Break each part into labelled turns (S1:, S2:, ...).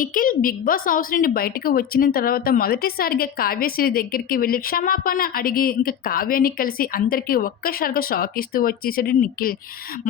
S1: Nikhil big boss house నుండి బయటకు వచ్చిన తర్వాత మొదటిసారిగా కావ్యశ్రీ దగ్గరికి వెళ్ళి క్షమాపణ అడిగి ఇంకా కావ్యాన్ని కలిసి అందరికీ ఒక్కసారిగా షాక్ ఇస్తూ వచ్చేసాడు నిఖిల్.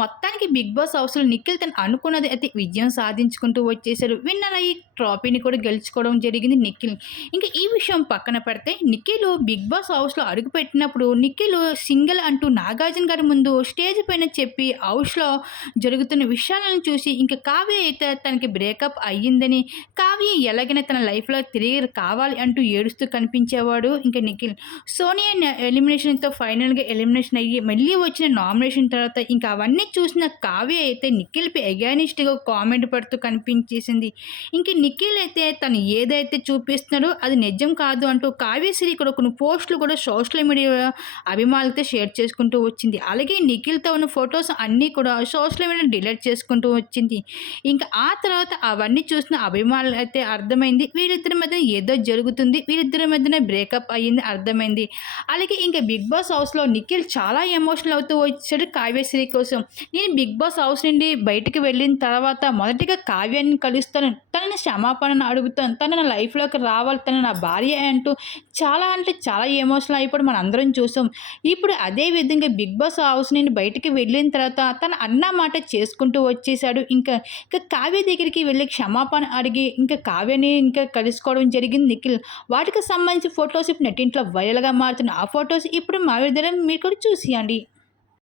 S1: మొత్తానికి బిగ్ బాస్ హౌస్లో నిఖిల్ తను అనుకున్నది అయితే విజయం సాధించుకుంటూ వచ్చేసాడు విన్నర్ అయ్యి ట్రాఫీని కూడా గెలుచుకోవడం జరిగింది నిఖిల్. ఇంకా ఈ విషయం పక్కన పెడితే నిఖిల్ బిగ్ బాస్ హౌస్లో అడుగు పెట్టినప్పుడు నిఖిల్ సింగిల్ అంటూ నాగార్జున గారి ముందు స్టేజ్ పైన చెప్పి హౌస్లో జరుగుతున్న విషయాలను చూసి ఇంకా కావ్య అయితే తనకి బ్రేకప్ అయ్యిందని కావ్య ఎలాగైనా తన లైఫ్లో తిరిగి కావాలి అంటూ ఏడుస్తూ కనిపించేవాడు ఇంకా నిఖిల్. సోనియా ఎలిమినేషన్తో ఫైనల్గా ఎలిమినేషన్ అయ్యి మళ్ళీ వచ్చిన నామినేషన్ తర్వాత ఇంకా అవన్నీ చూసిన కావ్య అయితే నిఖిల్పై ఎగానిస్ట్గా కామెంట్ పడుతూ కనిపించేసింది. ఇంక నిఖిల్ అయితే తను ఏదైతే చూపిస్తున్నాడో అది నిజం కాదు అంటూ కావ్యశ్రీ కూడా కొన్ని పోస్టులు కూడా సోషల్ మీడియా అభిమానులతో షేర్ చేసుకుంటూ వచ్చింది. అలాగే నిఖిల్తో ఉన్న ఫొటోస్ అన్నీ కూడా సోషల్ మీడియా డిలీట్ చేసుకుంటూ వచ్చింది. ఇంకా ఆ తర్వాత అవన్నీ చూసిన అభిమానులు అయితే అర్థమైంది. వీరిద్దరి మధ్యన ఏదో జరుగుతుంది. వీరిద్దరి మధ్యన బ్రేకప్ అయ్యింది అర్థమైంది. అలాగే ఇంకా బిగ్ బాస్ హౌస్లో నిఖిల్ చాలా ఎమోషనల్ అవుతూ వచ్చాడు కావ్యశ్రీ కోసం. నేను బిగ్ బాస్ హౌస్ నుండి బయటికి వెళ్ళిన తర్వాత మొదటిగా కావ్యాన్ని కలుస్తాను. తనని క్షమాపణను అడుగుతాను. తను నా లైఫ్లోకి రావాలి. తన నా భార్య అంటూ చాలా అంటే చాలా ఎమోషనల్ అయిపోయి మనం అందరం చూసాం. ఇప్పుడు అదే విధంగా బిగ్ బాస్ హౌస్ నుండి బయటికి వెళ్ళిన తర్వాత తన అన్న మాట చేసుకుంటూ వచ్చేసాడు. ఇంకా ఇంకా కావ్య దగ్గరికి వెళ్ళి క్షమాపణ అడిగి ఇంకా కావ్యని ఇంకా కలుసుకోవడం జరిగింది నిఖిల్. వాటికి సంబంధించి ఫొటోస్ ఇప్పుడు నెట్టింట్లో వైరల్గా మారుతున్న ఆ ఫొటోస్ ఇప్పుడు మా విద్యాలయం మీరు కూడా చూసియండి.